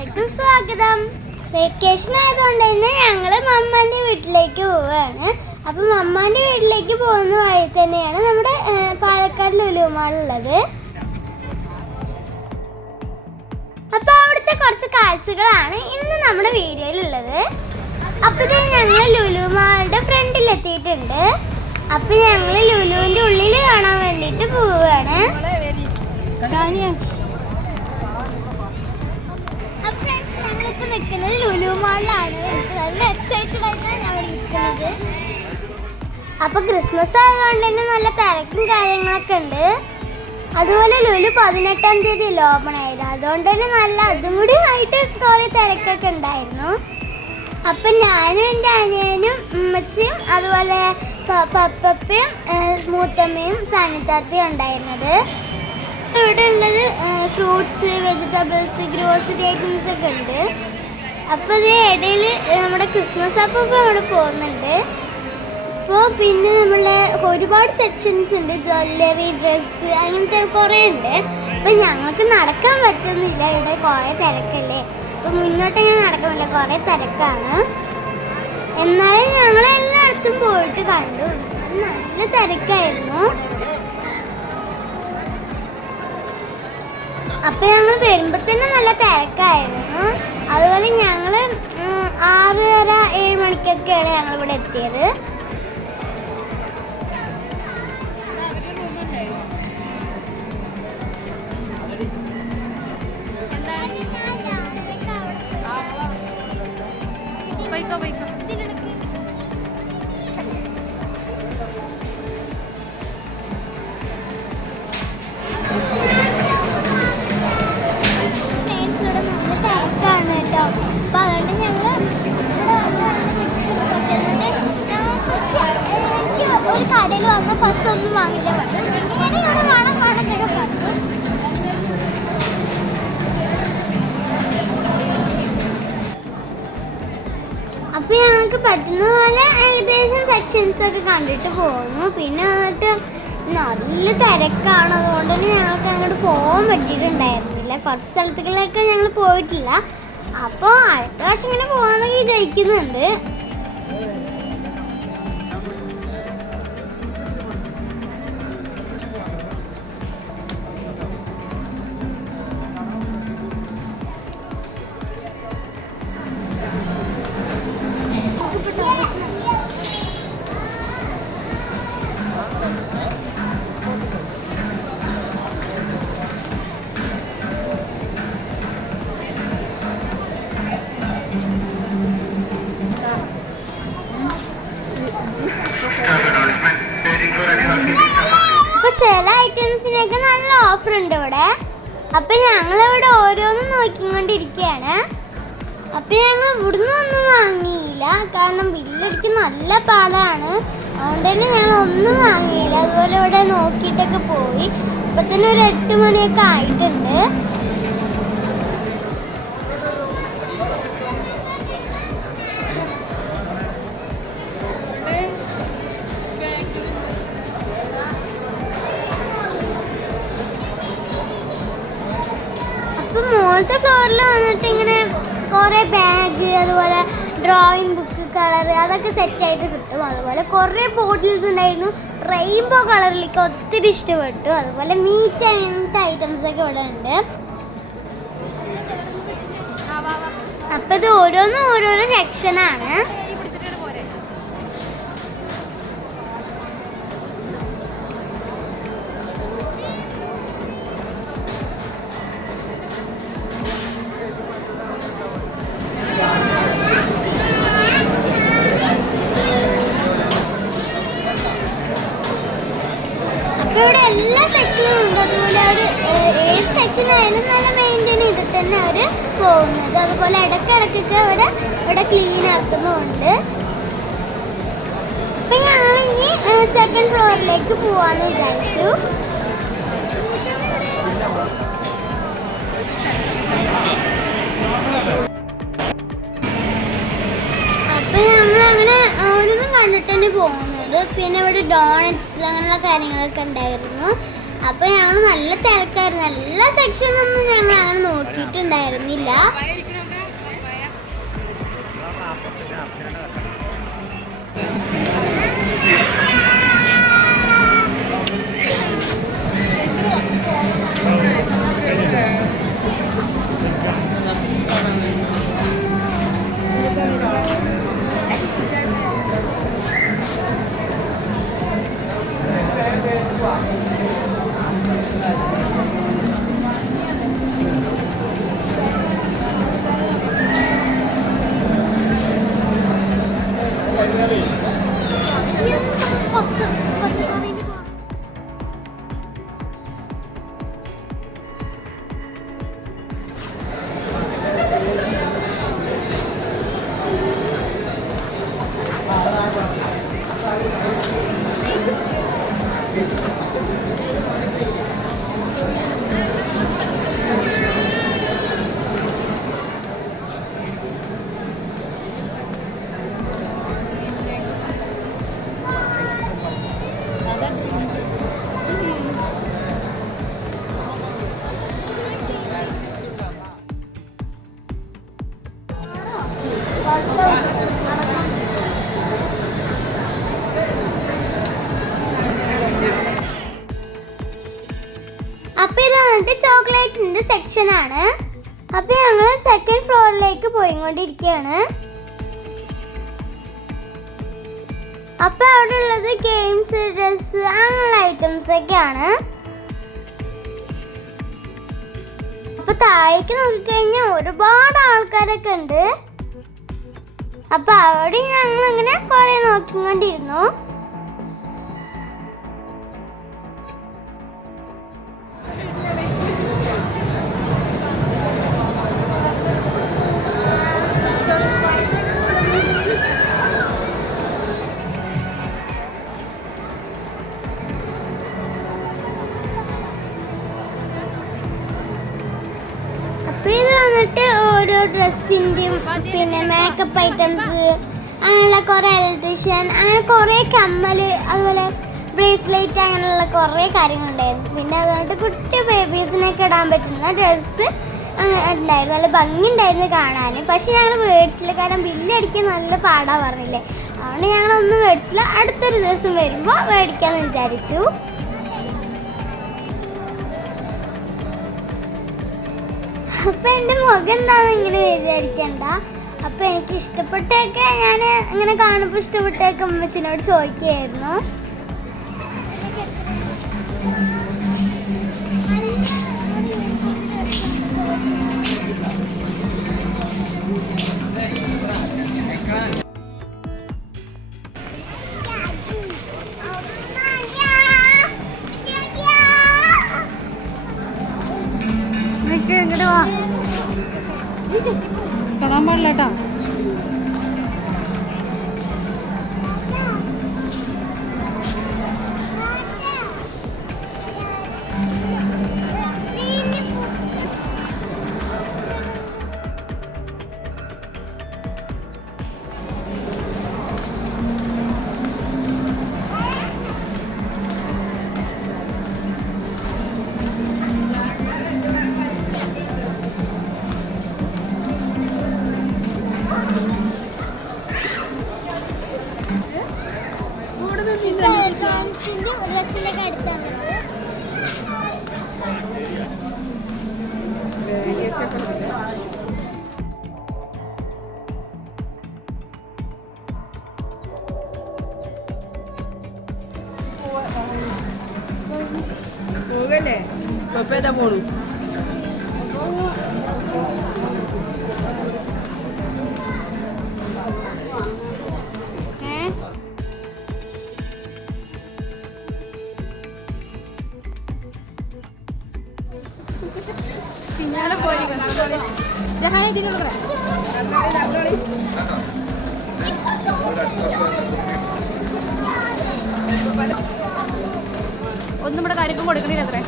എല്ലാവർക്കും സ്വാഗതം. വെക്കേഷൻ ആയതുകൊണ്ട് തന്നെ ഞങ്ങൾ മമ്മാൻ്റെ വീട്ടിലേക്ക് പോവുകയാണ്. അപ്പം മമ്മാൻ്റെ വീട്ടിലേക്ക് പോകുന്ന വഴി തന്നെയാണ് നമ്മുടെ പാലക്കാട് ലുലു മാൾ ഉള്ളത്. അപ്പോൾ അവിടുത്തെ കുറച്ച് കാഴ്ചകളാണ് ഇന്ന് നമ്മുടെ വീഡിയോയിലുള്ളത്. അപ്പോൾ ഞങ്ങൾ ലുലു മാളുടെ ഫ്രണ്ടിൽ എത്തിയിട്ടുണ്ട്. അപ്പോൾ ഞങ്ങൾ ലുലുവിൻ്റെ ഉള്ളിൽ കാണാൻ വേണ്ടിയിട്ട് പോവുകയാണ്. നിൽക്കുന്നത് ലുലു മാളിലാണ്. എനിക്ക് നല്ല എക്സൈറ്റഡ് ആയിട്ടാണ് ഞാൻ നിൽക്കുന്നത്. അപ്പോൾ ക്രിസ്മസ് ആയതുകൊണ്ട് തന്നെ നല്ല തിരക്കും കാര്യങ്ങളൊക്കെ ഉണ്ട്. അതുപോലെ ലുലു 18-ാം തീയതി ഓപ്പൺ ആയത്, അതുകൊണ്ട് തന്നെ നല്ല അതും കൂടി ആയിട്ട് കുറേ തിരക്കൊക്കെ ഉണ്ടായിരുന്നു. അപ്പം ഞാനും എൻ്റെ അനിയനും ഉമ്മച്ചിയും അതുപോലെ പപ്പയും മൂത്തമ്മയും സാനിത്താത്തയും ഉണ്ടായിരുന്നത്. ഇവിടെ ഉള്ളത് ഫ്രൂട്ട്സ്, വെജിറ്റബിൾസ്, ഗ്രോസറി ഐറ്റംസ് ഒക്കെ ഉണ്ട്. അപ്പോൾ ഇത് ഇടയിൽ നമ്മുടെ ക്രിസ്മസ് അപ്പം അവിടെ പോകുന്നുണ്ട്. അപ്പോൾ പിന്നെ നമ്മളെ ഒരുപാട് സെക്ഷൻസ് ഉണ്ട്, ജ്വല്ലറി, ഡ്രസ്സ്, അങ്ങനത്തെ കുറേ ഉണ്ട്. അപ്പം ഞങ്ങൾക്ക് നടക്കാൻ പറ്റുന്നില്ല, ഇവിടെ കുറേ തിരക്കല്ലേ. അപ്പോൾ മുന്നോട്ടിങ്ങനെ നടക്കുന്നില്ല, കുറേ തിരക്കാണ്. എന്നാലും ഞങ്ങൾ എല്ലായിടത്തും പോയിട്ട് കണ്ടു, നല്ല തിരക്കായിരുന്നു. അപ്പം ഞങ്ങൾ വരുമ്പോൾ തന്നെ നല്ല തിരക്കായിരുന്നു. അതുപോലെ ഞങ്ങൾ 6:30-7 മണിക്കൊക്കെയാണ് ഞങ്ങളിവിടെ എത്തിയത്. ഒരു കടയിൽ വന്ന് ഫസ്റ്റ് ഒന്നും വാങ്ങില്ല പറഞ്ഞു. അപ്പൊ ഞങ്ങൾക്ക് പറ്റുന്ന പോലെ ഏകദേശം സെക്ഷൻസ് ഒക്കെ കണ്ടിട്ട് പോകുന്നു. പിന്നെ വന്നിട്ട് നല്ല തിരക്കാണ്, അതുകൊണ്ട് തന്നെ ഞങ്ങൾക്ക് അങ്ങോട്ട് പോകാൻ പറ്റിയിട്ടുണ്ടായിരുന്നില്ല. കുറച്ച് സ്ഥലത്തുകളിലൊക്കെ ഞങ്ങൾ പോയിട്ടില്ല. അപ്പോൾ അടുത്ത വർഷം ഇങ്ങനെ പോകാമെന്നൊക്കെ വിചാരിക്കുന്നുണ്ട്. അപ്പൊ ചില ഐറ്റംസിനൊക്കെ നല്ല ഓഫർ ഉണ്ട് ഇവിടെ. അപ്പൊ ഞങ്ങളിവിടെ ഓരോന്നും നോക്കിക്കൊണ്ടിരിക്കുകയാണ്. അപ്പൊ ഞങ്ങൾ ഇവിടുന്ന് ഒന്നും വാങ്ങിയില്ല, കാരണം ബില്ലടിക്ക് നല്ല പാടാണ്. അതുകൊണ്ട് തന്നെ ഞങ്ങൾ ഒന്നും വാങ്ങിയില്ല. അതുപോലെ ഇവിടെ നോക്കിയിട്ടൊക്കെ പോയി. ഇപ്പൊ തന്നെ ഒരു 8 മണിയൊക്കെ ആയിട്ടുണ്ട്. മുകളിലത്തെ ഫ്ലോറിൽ വന്നിട്ട് ഇങ്ങനെ കുറേ ബാഗ്, അതുപോലെ ഡ്രോയിങ് ബുക്ക്, കളറ്, അതൊക്കെ സെറ്റായിട്ട് കിട്ടും. അതുപോലെ കുറേ ബോട്ടിൽസ് ഉണ്ടായിരുന്നു, റെയിൻബോ കളറിലേക്ക് ഒത്തിരി ഇഷ്ടപ്പെട്ടു. അതുപോലെ മീറ്റ് അങ്ങനത്തെ ഐറ്റംസൊക്കെ ഇവിടെ ഉണ്ട്. അപ്പം ഇത് ഓരോന്നും ഓരോരോ സെക്ഷനാണ്. ഇവിടെ എല്ലാ സെക്ഷനും ഉണ്ട്. അതുപോലെ അവർ ഏത് സെക്ഷനായാലും നല്ല മെയിൻറ്റെയിൻ ചെയ്തിട്ട് തന്നെ അവർ പോകുന്നത്. അതുപോലെ ഇടയ്ക്കിടയ്ക്കൊക്കെ ഇവിടെ ക്ലീൻ ആക്കുന്നുമുണ്ട്. അപ്പം ഞങ്ങൾ ഇനി 2nd ഫ്ലോറിലേക്ക് പോവാന്ന് വിചാരിച്ചു. അപ്പം നമ്മളങ്ങനെ ഓരോന്നും കണ്ടിട്ട് തന്നെ പോകുന്നത്. പിന്നെ ഇവിടെ ഡോണറ്റ്സ് അങ്ങനെയുള്ള കാര്യങ്ങളൊക്കെ ഉണ്ടായിരുന്നു. അപ്പോൾ ഞങ്ങൾ നല്ല തിരക്കായിരുന്നു. എല്ലാ സെക്ഷനൊന്നും ഞങ്ങൾ അങ്ങനെ നോക്കിയിട്ടുണ്ടായിരുന്നില്ല. അപ്പൊ ഇത് വന്നിട്ട് ചോക്ലേറ്റിന്റെ സെക്ഷൻ ആണ്. അപ്പൊ ഞങ്ങൾ സെക്കൻഡ് ഫ്ലോറിലേക്ക് പോയിക്കൊണ്ടിരിക്കുകയാണ്. അപ്പൊ അവിടെ ഉള്ളത് ഗെയിംസ്, ഡ്രസ്, അങ്ങനെയുള്ള ഐറ്റംസ് ഒക്കെയാണ്. അപ്പൊ താഴേക്ക് നോക്കിക്കഴിഞ്ഞാൽ ഒരുപാട് ആൾക്കാരൊക്കെ ഉണ്ട്. അപ്പൊ അവിടെ ഞങ്ങൾ അങ്ങനെ കുറെ നോക്കിക്കൊണ്ടിരുന്നു. അപ്പൊ ഇത് വന്നിട്ട് ഓരോ ഡ്രസ്സിന്റെയും പിന്നെ മേക്കപ്പ് ഐറ്റംസ്, അങ്ങനെയുള്ള കുറെ ഇലക്ട്രീഷ്യൻ, അങ്ങനെ കുറെ കമ്മല്, അതുപോലെ ബ്രേസ്ലെറ്റ്, അങ്ങനെയുള്ള കുറെ കാര്യങ്ങളുണ്ടായിരുന്നു. പിന്നെ അതുകൊണ്ട് കുട്ടി ബേബീസിനൊക്കെ ഇടാൻ പറ്റുന്ന ഡ്രസ്സ് ഉണ്ടായിരുന്നു. നല്ല ഭംഗി ഉണ്ടായിരുന്നു കാണാൻ. പക്ഷെ ഞങ്ങൾ മേടിച്ചില്ല, കാരണം ബില്ലടിക്കാൻ നല്ല പാടാ പറഞ്ഞില്ലേ. അതുകൊണ്ട് ഞങ്ങളൊന്നും മേടിച്ചില്ല. അടുത്തൊരു ദിവസം വരുമ്പോൾ മേടിക്കാമെന്ന് വിചാരിച്ചു. അപ്പൊ എൻ്റെ മുഖം എന്താണെന്ന് ഇങ്ങനെ വിചാരിക്കണ്ട. അപ്പൊ എനിക്ക് ഇഷ്ടപ്പെട്ടൊക്കെ ഞാൻ ഇങ്ങനെ കാണുമ്പോൾ ഇഷ്ടപ്പെട്ടൊക്കെ അമ്മച്ചിനോട് ചോദിക്കുകയായിരുന്നു. തൊടാൻ പാടില്ല കേട്ടോ. ഡ്രസ്സിന്റെ അടുത്താണ്. പോകല്ലേ പപ്പേതാ പോണു. പിന്നാലെ പോയി ഒന്നും ഇവിടെ കാര്യക്കും കൊടുക്കണില്ല അത്രേ.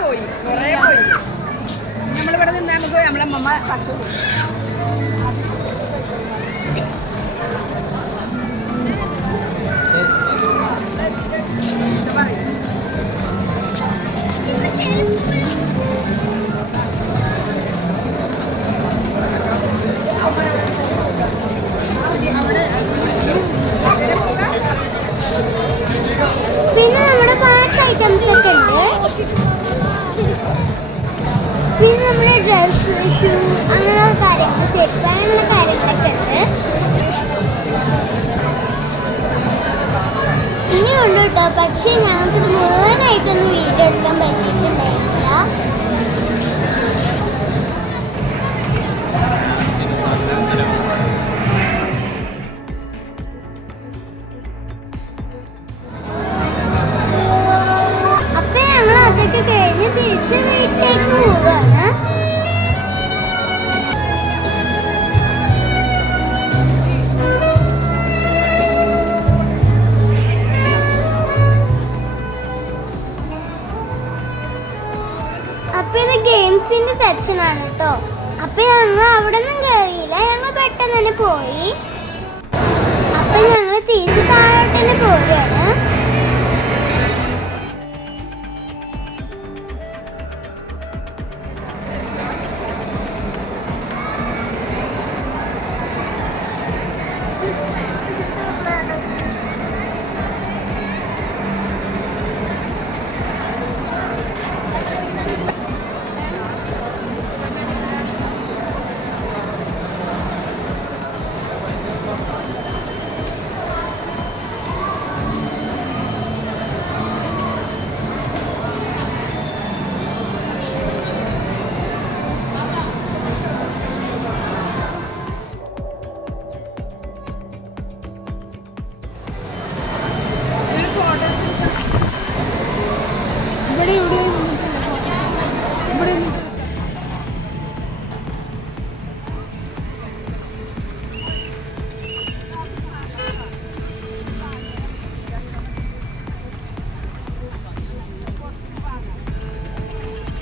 പോയി കുറേ പോയി. നമ്മളിവിടെ നിന്ന് നമുക്ക് നമ്മളെ അമ്മ പത്ത് പിന്നെ നമ്മുടെ 5 ഐറ്റംസ് ഒക്കെ ഉണ്ട്. പിന്നെ നമ്മുടെ ഡ്രസ്, ഷൂ, അങ്ങനെയുള്ള കാര്യങ്ങൾ, ചെരുപ്പ്, അങ്ങനെയുള്ള കാര്യങ്ങളൊക്കെ ഉണ്ട്. ഇനി ഉണ്ട് കേട്ടോ, പക്ഷേ ഞങ്ങൾക്കിത് മുഴുവനായിട്ടൊന്നും വീഡിയോ എടുക്കാൻ പറ്റിയിട്ടുണ്ടായിരുന്നില്ല. അപ്പൊ ഞങ്ങൾ അതൊക്കെ കഴിഞ്ഞ് തിരിച്ച് വീട്ടിലേക്ക് പോവാണ്. അപ്പൊ ഇത് ഗെയിംസിന്റെ സെക്ഷൻ ആണ് കേട്ടോ. അപ്പൊ ഞങ്ങൾ അവിടെ നിന്നും കയറിയില്ല, ഞങ്ങൾ പെട്ടെന്ന് തന്നെ പോയി. അപ്പൊ ഞങ്ങൾ തിരിച്ച് താഴോട്ട് തന്നെ പോവുകയാണ്.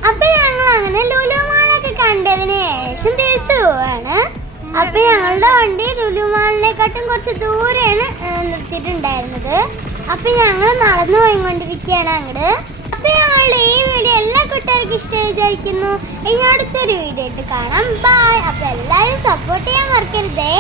അപ്പൊ ഞങ്ങൾ അങ്ങനെ ലുലു മാളൊക്കെ കണ്ടതിന് ശേഷം തിരിച്ചു പോവാണ്. അപ്പൊ ഞങ്ങളുടെ വണ്ടി ലുലു മാളിനെക്കാട്ടും കുറച്ച് ദൂരെയാണ് നിർത്തിയിട്ടുണ്ടായിരുന്നത്. അപ്പൊ ഞങ്ങൾ നടന്നു പോയിക്കൊണ്ടിരിക്കുകയാണ് അങ്ങോട്ട്. അപ്പൊ ഞങ്ങളുടെ ഈ വീഡിയോ എല്ലാ കുട്ടികൾക്കും ഇഷ്ടമായി വിചാരിക്കുന്നു. ഇനി അടുത്തൊരു വീഡിയോ ആയിട്ട് കാണാം. ബൈ. അപ്പൊ എല്ലാവരും സപ്പോർട്ട് ചെയ്യാൻ മറക്കരുതേ.